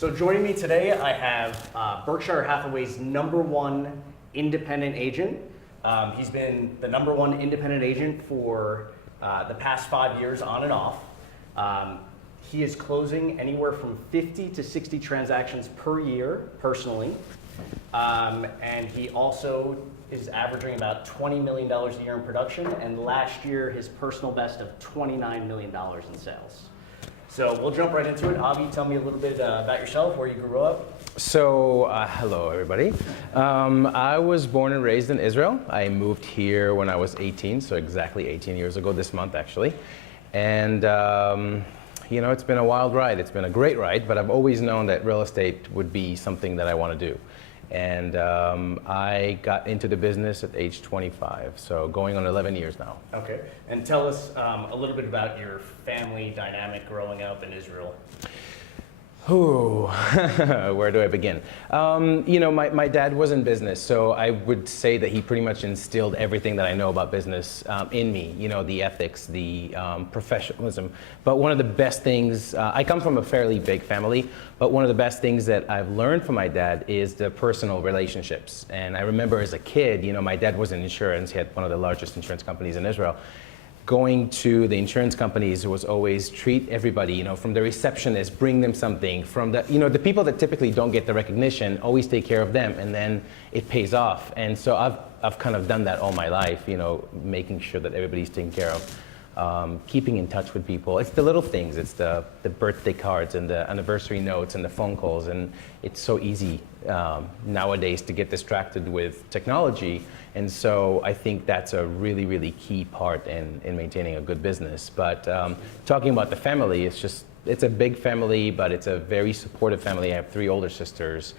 So joining me today, I have Berkshire Hathaway's #1 independent agent. He's been the #1 independent agent for the past 5 years on and off. He is closing anywhere from 50 to 60 transactions per year personally. And he also is averaging about $20 million a year in production, and last year his personal best of $29 million in sales. So we'll jump right into it. Avi, tell me a little bit about yourself, where you grew up. So, hello everybody. I was born and raised in Israel. I moved here when I was 18, so exactly 18 years ago this month actually. And you know, it's been a wild ride. It's been a great ride, but I've always known that real estate would be something that I want to do. And I got into the business at age 25, so going on 11 years now. Okay, and tell us a little bit about your family dynamic growing up in Israel. Ooh, where do I begin? You know, my dad was in business, so I would say that he pretty much instilled everything that I know about business in me, you know, the ethics, the professionalism. But one of the best things, I come from a fairly big family, but one of the best things that I've learned from my dad is the personal relationships. And I remember as a kid, you know, my dad was in insurance. He had one of the largest insurance companies in Israel. Going to the insurance companies was always treat everybody, you know, from the receptionist, bring them something, from the, you know, the people that typically don't get the recognition, always take care of them, and then it pays off. And so I've kind of done that all my life, you know, making sure that everybody's taken care of, keeping in touch with people. It's the little things, it's the birthday cards and the anniversary notes and the phone calls, and it's so easy nowadays to get distracted with technology. And so I think that's a really, really key part in maintaining a good business. But talking about the family, it's a big family, but it's a very supportive family. I have 3 older sisters.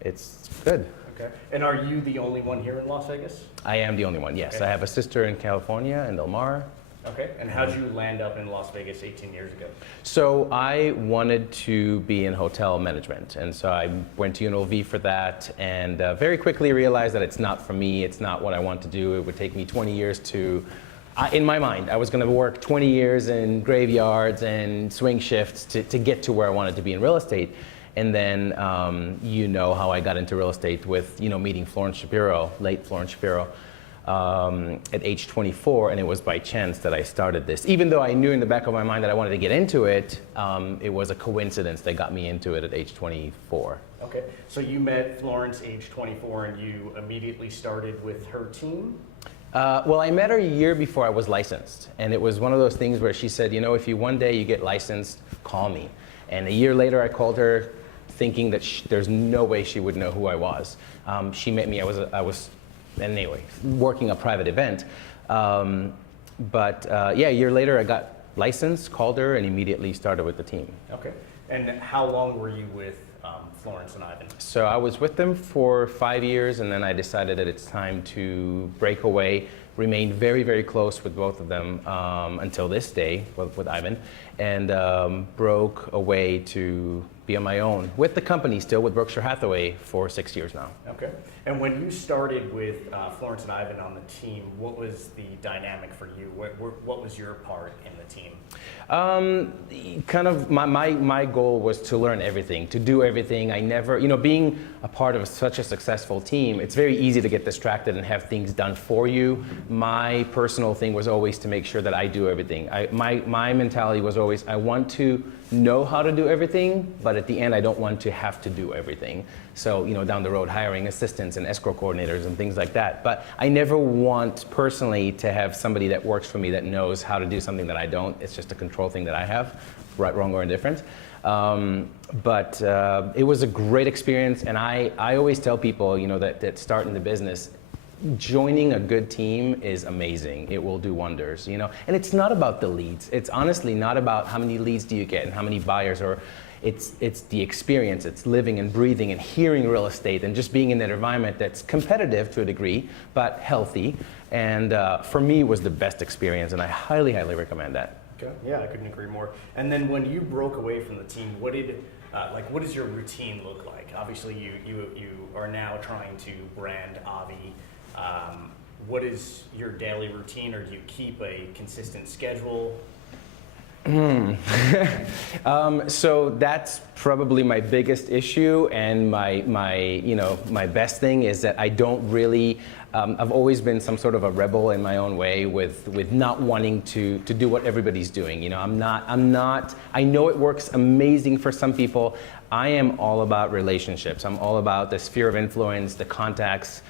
It's good. Okay. And are you the only one here in Las Vegas? I am the only one, yes. Okay. I have a sister in California, in Del Mar. Okay, and how did you land up in Las Vegas 18 years ago? So I wanted to be in hotel management, and so I went to UNLV for that, and very quickly realized that it's not for me, it's not what I want to do. It would take me 20 years to, in my mind, I was going to work 20 years in graveyards and swing shifts to get to where I wanted to be in real estate. And then, you know how I got into real estate with, you know, meeting Florence Shapiro, late Florence Shapiro, at age 24, and it was by chance that I started this. Even though I knew in the back of my mind that I wanted to get into it, it was a coincidence that got me into it at age 24. Okay, so you met Florence age 24 and you immediately started with her team? Well, I met her a year before I was licensed, and it was one of those things where she said, you know, if you one day you get licensed, call me. And a year later I called her thinking that there's no way she would know who I was. She met me, I was anyway, working a private event. Yeah, a year later I got licensed, called her, and immediately started with the team. Okay. And how long were you with Florence and Ivan? So I was with them for 5 years, and then I decided that it's time to break away. Remained very, very close with both of them until this day with Ivan, and broke away to be on my own with the company, still with Berkshire Hathaway, for 6 years now. Okay. And when you started with Florence and Ivan on the team, what was the dynamic for you? What was your part in the team? Kind of my goal was to learn everything, to do everything. I never, you know, being a part of such a successful team, it's very easy to get distracted and have things done for you. My personal thing was always to make sure that I do everything. My mentality was always, I want to know how to do everything, but at the end I don't want to have to do everything. So, you know, down the road, hiring assistants and escrow coordinators and things like that. But I never want personally to have somebody that works for me that knows how to do something that I don't. It's just a control thing that I have, right, wrong, or indifferent. It was a great experience, and I always tell people, you know, that start in the business, joining a good team is amazing. It will do wonders, you know. And it's not about the leads. It's honestly not about how many leads do you get and how many buyers, or it's the experience. It's living and breathing and hearing real estate and just being in that environment that's competitive to a degree, but healthy. And for me, it was the best experience, and I highly, highly recommend that. Okay. Yeah, I couldn't agree more. And then when you broke away from the team, what does your routine look like? Obviously, you are now trying to brand Avi. What is your daily routine, or do you keep a consistent schedule? So that's probably my biggest issue, and my best thing is that I don't really. I've always been some sort of a rebel in my own way with not wanting to do what everybody's doing. You know, I'm not. I know it works amazing for some people. I am all about relationships. I'm all about the sphere of influence, the contacts.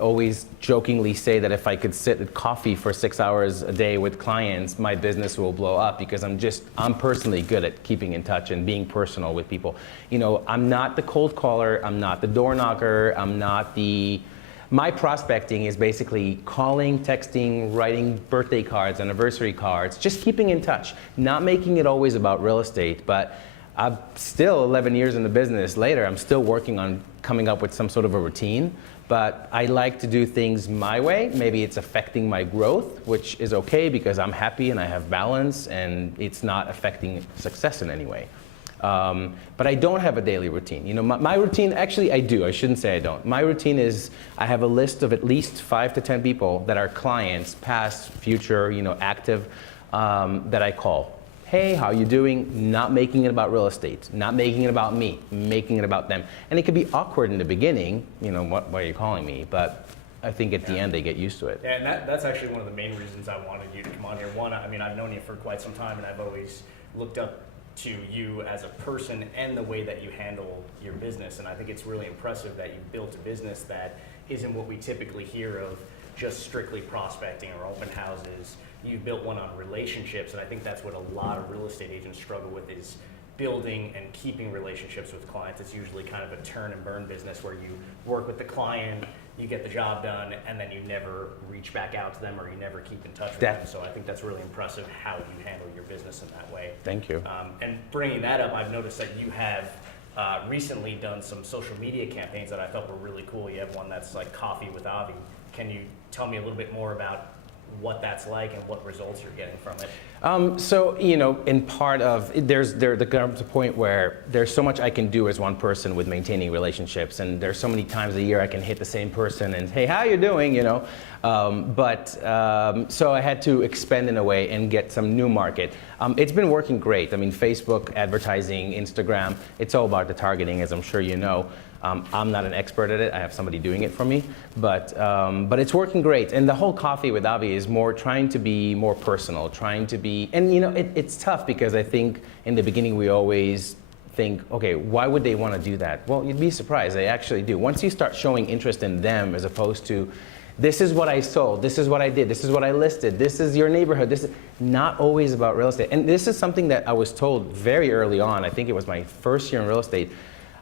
Always jokingly say that if I could sit at coffee for 6 hours a day with clients, my business will blow up because I'm personally good at keeping in touch and being personal with people. You know, I'm not the cold caller, I'm not the door knocker, my prospecting is basically calling, texting, writing birthday cards, anniversary cards, just keeping in touch, not making it always about real estate, but I'm still 11 years in the business later, I'm still working on coming up with some sort of a routine. But I like to do things my way. Maybe it's affecting my growth, which is okay because I'm happy and I have balance and it's not affecting success in any way. But I don't have a daily routine. You know, my routine, actually I do, I shouldn't say I don't. My routine is I have a list of at least 5 to 10 people that are clients, past, future, you know, active, that I call. Hey, how you doing? Not making it about real estate, not making it about me, making it about them. And it can be awkward in the beginning, you know, why are you calling me? But I think at the end they get used to it. Yeah, and that's actually one of the main reasons I wanted you to come on here. One, I mean, I've known you for quite some time and I've always looked up to you as a person and the way that you handle your business. And I think it's really impressive that you built a business that isn't what we typically hear of, just strictly prospecting or open houses. You built one on relationships, and I think that's what a lot of real estate agents struggle with is building and keeping relationships with clients. It's usually kind of a turn and burn business where you work with the client, you get the job done, and then you never reach back out to them or you never keep in touch with them. So I think that's really impressive how you handle your business in that way. Thank you. And bringing that up, I've noticed that you have recently done some social media campaigns that I thought were really cool. You have one that's like Coffee with Avi. Can you tell me a little bit more about what that's like and what results you're getting from it? So, you know, in part of, there comes a point where there's so much I can do as one person with maintaining relationships, and there's so many times a year I can hit the same person and, hey, how you doing, you know? So I had to expand in a way and get some new market. It's been working great. I mean, Facebook, advertising, Instagram, it's all about the targeting, as I'm sure you know. I'm not an expert at it. I have somebody doing it for me, but it's working great. And the whole Coffee with Avi is more trying to be more personal, trying to be, and you know, it's tough because I think in the beginning we always think, okay, why would they want to do that? Well, you'd be surprised, they actually do. Once you start showing interest in them as opposed to, this is what I sold, this is what I did, this is what I listed, this is your neighborhood, this is not always about real estate. And this is something that I was told very early on. I think it was my first year in real estate.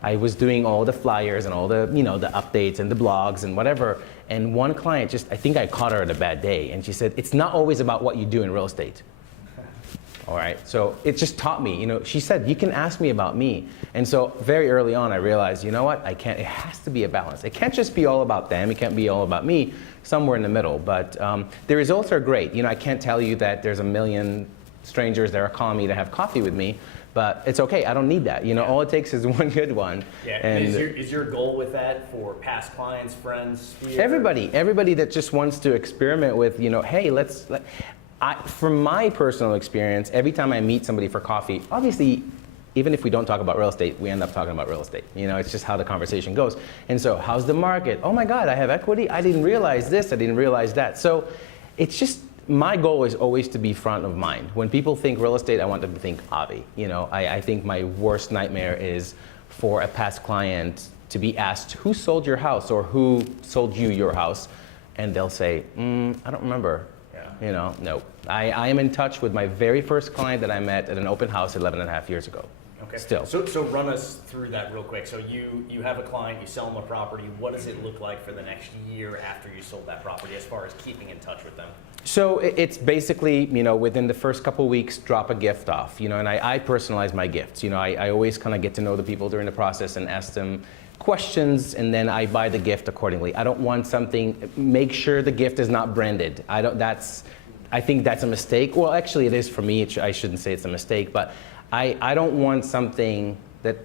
I was doing all the flyers and all the, you know, the updates and the blogs and whatever. And one client I think I caught her at a bad day. And she said, it's not always about what you do in real estate. All right, so it just taught me, you know, she said, you can ask me about me. And so very early on, I realized, you know what, it has to be a balance. It can't just be all about them. It can't be all about me, somewhere in the middle. But the results are great. You know, I can't tell you that there's a million strangers that are calling me to have coffee with me. But it's okay, I don't need that. You know, all it takes is one good one. Yeah, and is your goal with that for past clients, friends, sphere? Everybody that just wants to experiment with, you know, hey, from my personal experience, every time I meet somebody for coffee, obviously, even if we don't talk about real estate, we end up talking about real estate. You know, it's just how the conversation goes. And so, how's the market? Oh my God, I have equity? I didn't realize this, I didn't realize that. So, it's just, my goal is always to be front of mind. When people think real estate, I want them to think Avi. You know, I think my worst nightmare is for a past client to be asked, who sold your house or who sold you your house? And they'll say, I don't remember. Yeah. You know, no. I am in touch with my very first client that I met at an open house 11 and a half years ago. Okay. Still. So run us through that real quick. So you have a client, you sell them a property. What does it look like for the next year after you sold that property as far as keeping in touch with them? So it's basically, you know, within the first couple of weeks, drop a gift off, you know, and I personalize my gifts. You know, I always kind of get to know the people during the process and ask them questions, and then I buy the gift accordingly. I don't want something, make sure the gift is not branded. I think that's a mistake. Well, actually it is for me. I shouldn't say it's a mistake, but I don't want something that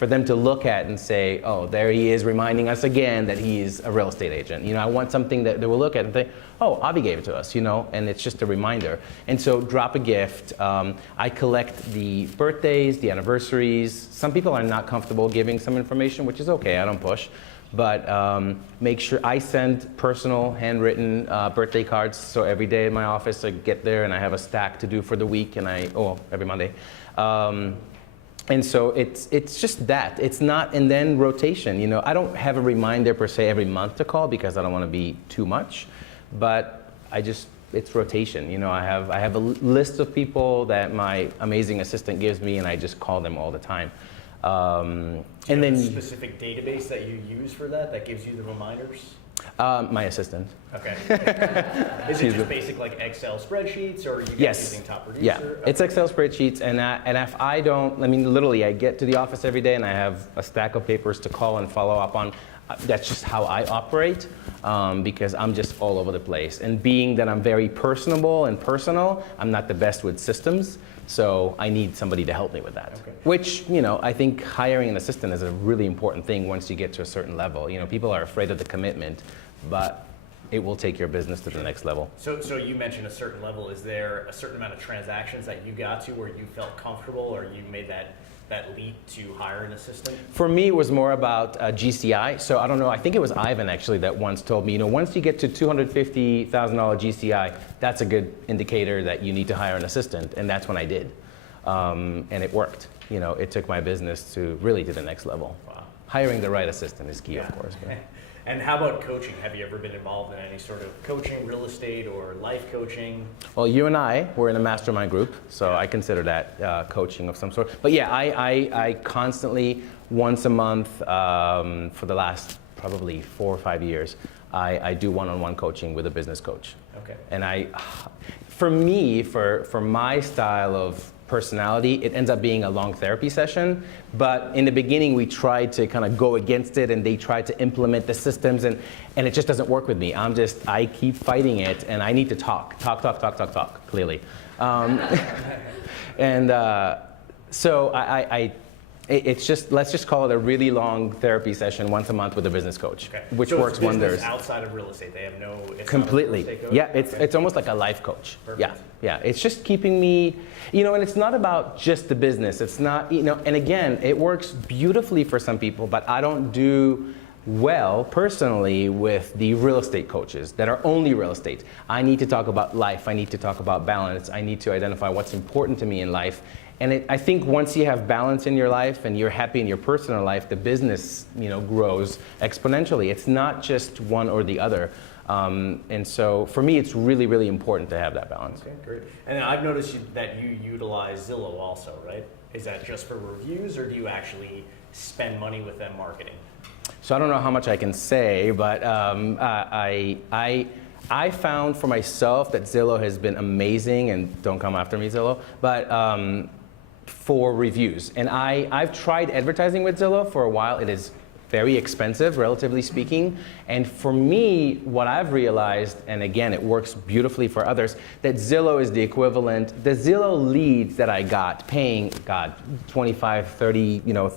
for them to look at and say, oh, there he is reminding us again that he's a real estate agent. You know, I want something that they will look at and think, oh, Avi gave it to us, you know, and it's just a reminder. And so drop a gift. I collect the birthdays, the anniversaries. Some people are not comfortable giving some information, which is okay, I don't push. But make sure I send personal handwritten birthday cards. So every day in my office I get there and I have a stack to do for the week, and every Monday. And so it's just that. It's not, and then rotation. You know, I don't have a reminder per se every month to call because I don't want to be too much, but it's rotation. You know, I have a list of people that my amazing assistant gives me, and I just call them all the time. And then a specific database that you use for that gives you the reminders? My assistant. Okay. Is it just basic like Excel spreadsheets, or are you guys using Top Producer? Yeah, okay. It's Excel spreadsheets, and if I don't, I mean, literally, I get to the office every day and I have a stack of papers to call and follow up on. That's just how I operate, because I'm just all over the place. And being that I'm very personable and personal, I'm not the best with systems. So I need somebody to help me with that. Okay. Which, you know, I think hiring an assistant is a really important thing once you get to a certain level. You know, people are afraid of the commitment, but it will take your business to the next level. So you mentioned a certain level. Is there a certain amount of transactions that you got to where you felt comfortable, or you made that leap to hire an assistant? For me, it was more about GCI. So I don't know, I think it was Ivan actually that once told me, you know, once you get to $250,000 GCI, that's a good indicator that you need to hire an assistant. And that's when I did. And it worked. You know, it took my business to really to the next level. Wow. Hiring the right assistant is key, of course. But. And how about coaching? Have you ever been involved in any sort of coaching, real estate, or life coaching? Well, you and I were in a mastermind group, so I consider that coaching of some sort. But yeah, I constantly, once a month, for the last probably 4 or 5 years, I do one-on-one coaching with a business coach. Okay. And for me, for my style of personality, it ends up being a long therapy session. But in the beginning, we tried to kind of go against it, and they tried to implement the systems, and it just doesn't work with me. I keep fighting it, and I need to talk, clearly. So it's just, let's just call it a really long therapy session once a month with a business coach, okay. which so works it's wonders. Outside of real estate, they have completely. Yeah, it's almost like a life coach. Perfect. Yeah. It's just keeping me, you know, and it's not about just the business. It's not, you know, and again, it works beautifully for some people, but I don't do well personally with the real estate coaches that are only real estate. I need to talk about life. I need to talk about balance. I need to identify what's important to me in life. And I think once you have balance in your life and you're happy in your personal life, the business, you know, grows exponentially. It's not just one or the other. And so for me, it's really, really important to have that balance. Okay, great. And I've noticed that you utilize Zillow also, right? Is that just for reviews, or do you actually spend money with them marketing? So I don't know how much I can say, but I found for myself that Zillow has been amazing, and don't come after me, Zillow, but for reviews. And I've tried advertising with Zillow for a while. It is very expensive, relatively speaking. And for me, what I've realized, and again, it works beautifully for others, that Zillow is the equivalent, the Zillow leads that I got paying, God, $25, $30, you know,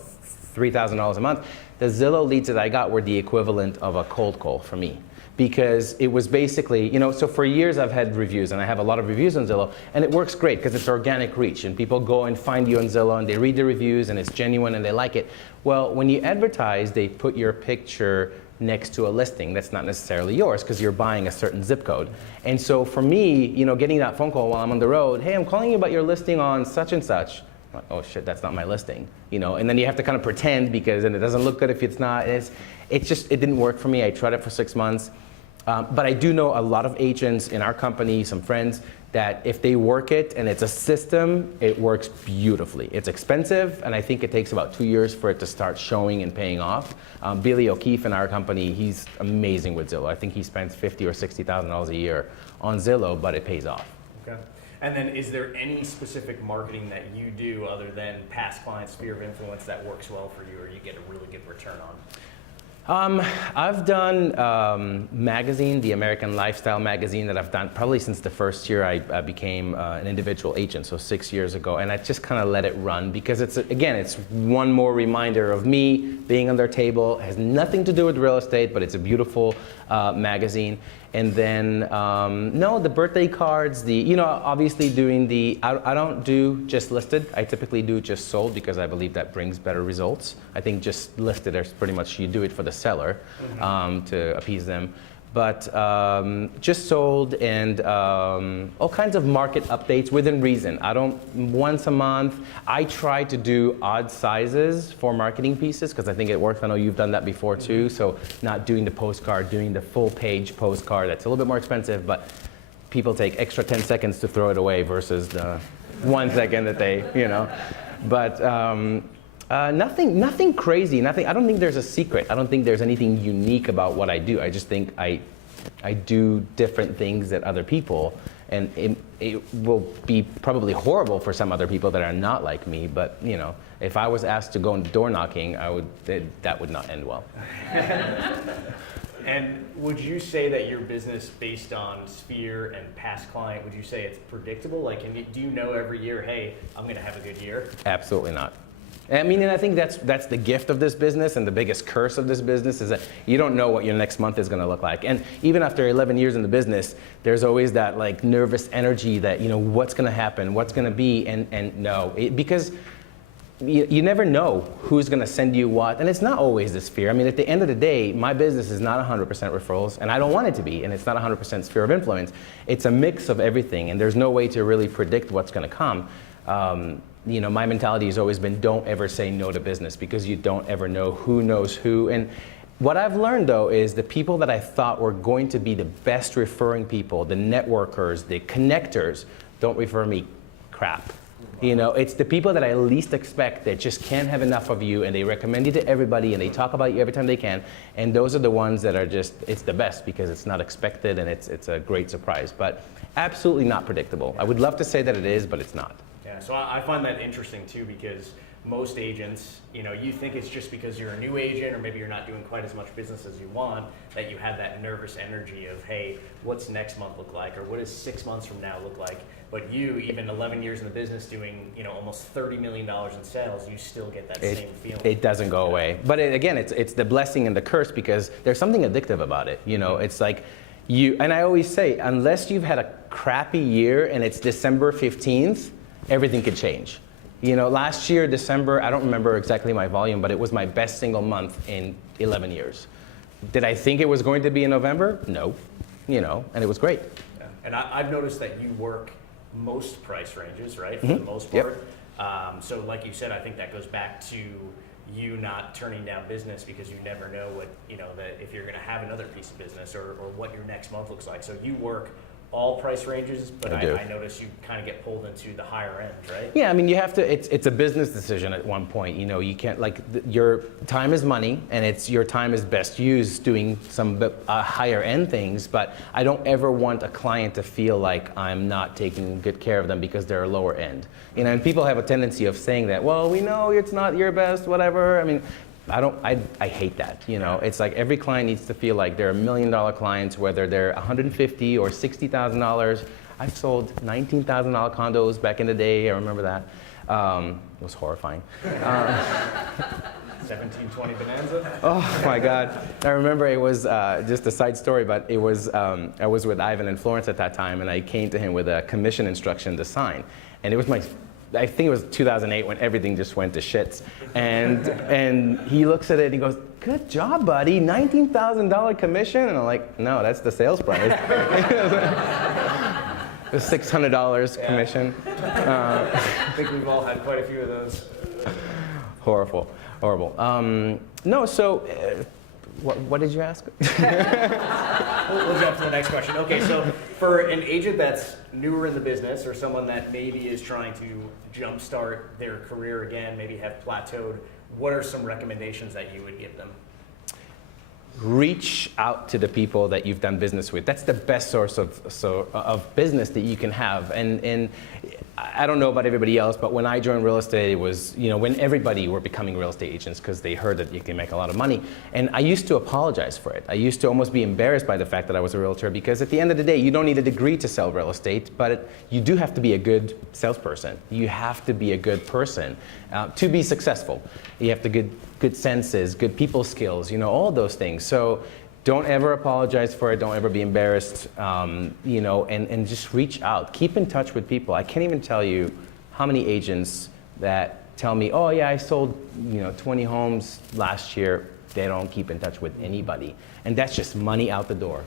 $3,000 a month, the Zillow leads that I got were the equivalent of a cold call for me. Because it was basically, you know, so for years I've had reviews, and I have a lot of reviews on Zillow, and it works great because it's organic reach, and people go and find you on Zillow, and they read the reviews, and it's genuine, and they like it. Well, when you advertise, they put your picture next to a listing that's not necessarily yours because you're buying a certain zip code. And so for me, you know, getting that phone call while I'm on the road, hey, I'm calling you about your listing on such and such. Oh shit, that's not my listing, you know, and then you have to kind of pretend because, and it doesn't look good if it's not. It didn't work for me. I tried it for 6 months. But I do know a lot of agents in our company, some friends, that if they work it and it's a system, it works beautifully. It's expensive, and I think it takes about 2 years for it to start showing and paying off. Billy O'Keefe in our company, he's amazing with Zillow. I think he spends $50,000 or $60,000 a year on Zillow, but it pays off. Okay. And then is there any specific marketing that you do other than past client sphere of influence that works well for you, or you get a really good return on? I've done magazine, the American Lifestyle magazine that I've done probably since the first year I became an individual agent, so 6 years ago, and I just kind of let it run because it's, again, it's one more reminder of me being on their table. It has nothing to do with real estate, but it's a beautiful magazine. And then, no, the birthday cards, obviously doing I don't do just listed. I typically do just sold because I believe that brings better results. I think just listed is pretty much, you do it for the seller to appease them. But just sold and all kinds of market updates within reason. I don't, once a month, I try to do odd sizes for marketing pieces because I think it works. I know you've done that before too. So not doing the postcard, doing the full page postcard. That's a little bit more expensive, but people take extra 10 seconds to throw it away versus the 1 second that they, But nothing crazy. I don't think there's a secret. I don't think there's anything unique about what I do. I just think I do different things that other people, and it will be probably horrible for some other people that are not like me. But if I was asked to go into door knocking, that would not end well. And would you say that your business, based on sphere and past client, would you say it's predictable? Like, do you know every year, hey, I'm going to have a good year? Absolutely not. And I think that's the gift of this business, and the biggest curse of this business is that you don't know what your next month is going to look like. And even after 11 years in the business, there's always that like nervous energy that what's going to happen, what's going to be, and no, because you never know who's going to send you what, and it's not always this fear. I mean, at the end of the day, my business is not 100% referrals, and I don't want it to be, and it's not 100% sphere of influence. It's a mix of everything, and there's no way to really predict what's going to come. My mentality has always been, don't ever say no to business because you don't ever know who knows who. And what I've learned though is the people that I thought were going to be the best referring people, the networkers, the connectors, don't refer me crap. It's the people that I least expect that just can't have enough of you, and they recommend you to everybody, and they talk about you every time they can. And those are the ones that are just, it's the best because it's not expected and it's a great surprise, but absolutely not predictable. I would love to say that it is, but it's not. Yeah, so I find that interesting too, because most agents, you think it's just because you're a new agent or maybe you're not doing quite as much business as you want that you have that nervous energy of, hey, what's next month look like, or what does 6 months from now look like? But you, even 11 years in the business doing, almost $30 million in sales, you still get that same feeling. It doesn't go away. But again, it's the blessing and the curse because there's something addictive about it. It's like and I always say, unless you've had a crappy year and it's December 15th, everything could change. Last year, December, I don't remember exactly my volume, but it was my best single month in 11 years. Did I think it was going to be in November? No. And it was great. Yeah. And I've noticed that you work most price ranges, right, for the most part. Yep. So like you said, I think that goes back to you not turning down business because you never know what, that if you're going to have another piece of business or what your next month looks like. So you work all price ranges, but I notice you kind of get pulled into the higher end, right? Yeah, I mean, you have to, it's a business decision at one point. You can't, your time is money, and your time is best used doing some higher end things, but I don't ever want a client to feel like I'm not taking good care of them because they're lower end. And people have a tendency of saying that, well, we know it's not your best, whatever. I mean, I hate that, It's like every client needs to feel like they're $1 million clients, whether they're $150,000 or $60,000. I've sold $19,000 condos back in the day, I remember that. It was horrifying. 1720 Bonanza? Oh my God. I remember it was just a side story, but it was, I was with Ivan in Florence at that time, and I came to him with a commission instruction to sign. And it was I think it was 2008 when everything just went to shits. And he looks at it and he goes, good job, buddy, $19,000 commission? And I'm like, no, that's the sales price. The $600 commission. I think we've all had quite a few of those. Horrible. No, so what did you ask? We'll jump to the next question. Okay, so for an agent that's newer in the business or someone that maybe is trying to jumpstart their career again, maybe have plateaued, what are some recommendations that you would give them? Reach out to the people that you've done business with. That's the best source of business that you can have. And I don't know about everybody else, but when I joined real estate, it was, when everybody were becoming real estate agents because they heard that you can make a lot of money. And I used to apologize for it. I used to almost be embarrassed by the fact that I was a realtor, because at the end of the day, you don't need a degree to sell real estate, but you do have to be a good salesperson. You have to be a good person to be successful. You have to good senses, good people skills, all those things. So don't ever apologize for it. Don't ever be embarrassed, and just reach out. Keep in touch with people. I can't even tell you how many agents that tell me, oh yeah, I sold 20 homes last year. They don't keep in touch with anybody. And that's just money out the door,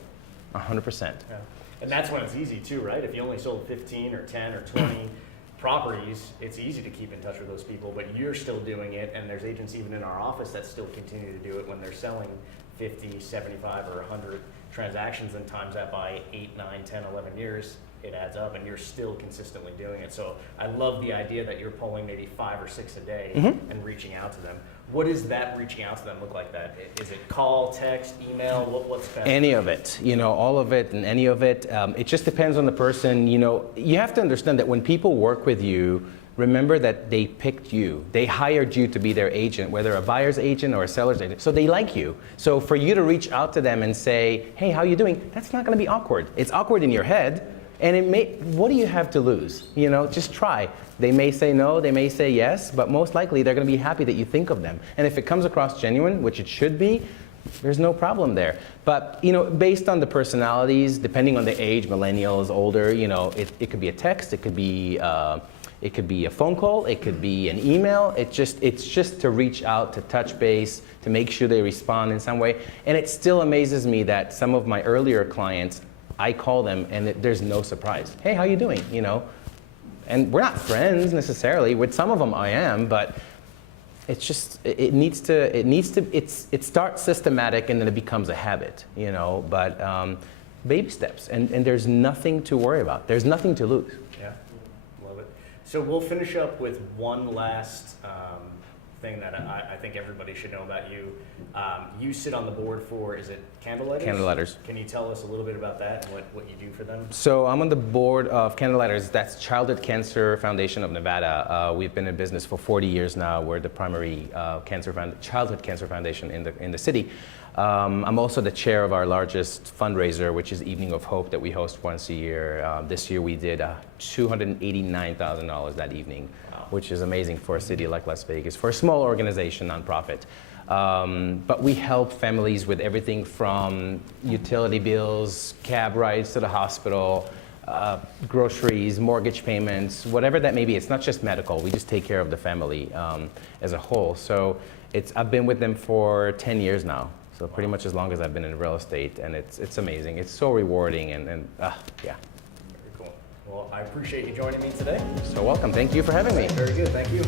100%. Yeah. And that's when it's easy too, right? If you only sold 15 or 10 or 20 properties, it's easy to keep in touch with those people, but you're still doing it, and there's agents even in our office that still continue to do it when they're selling 50, 75, or 100 transactions, and times that by 8, 9, 10, 11 years, it adds up, and you're still consistently doing it. So I love the idea that you're pulling maybe 5 or 6 a day and reaching out to them. What does that reaching out to them look like? That is it call, text, email? What's best? Any of it, all of it and any of it. It just depends on the person. You have to understand that when people work with you, remember that they picked you. They hired you to be their agent, whether a buyer's agent or a seller's agent. So they like you. So for you to reach out to them and say, hey, how you doing? That's not gonna be awkward. It's awkward in your head, and what do you have to lose? Just try. They may say no, they may say yes, but most likely they're gonna be happy that you think of them. And if it comes across genuine, which it should be, there's no problem there. But based on the personalities, depending on the age, millennials, older, it could be a text, it could be a phone call, it could be an email. It's just to reach out, to touch base, to make sure they respond in some way. And it still amazes me that some of my earlier clients, I call them and there's no surprise. Hey, how you doing? And we're not friends necessarily. With some of them I am, but it's just, it starts systematic and then it becomes a habit, but baby steps, and there's nothing to worry about. There's nothing to lose. Yeah, love it. So we'll finish up with one last thing that I think everybody should know about you. You sit on the board for, is it Candlelighters? Candlelighters. Can you tell us a little bit about that and what you do for them? So I'm on the board of Candlelighters. That's Childhood Cancer Foundation of Nevada. We've been in business for 40 years now. We're the primary childhood cancer foundation in the city. I'm also the chair of our largest fundraiser, which is Evening of Hope, that we host once a year. This year we did $289,000 that evening, which is amazing for a city like Las Vegas, for a small organization, nonprofit. But we help families with everything from utility bills, cab rides to the hospital, groceries, mortgage payments, whatever that may be. It's not just medical. We just take care of the family as a whole. So I've been with them for 10 years now. So pretty much as long as I've been in real estate, and it's amazing. It's so rewarding, and yeah. Very cool. Well, I appreciate you joining me today. So welcome. Thank you for having me. Very good. Thank you.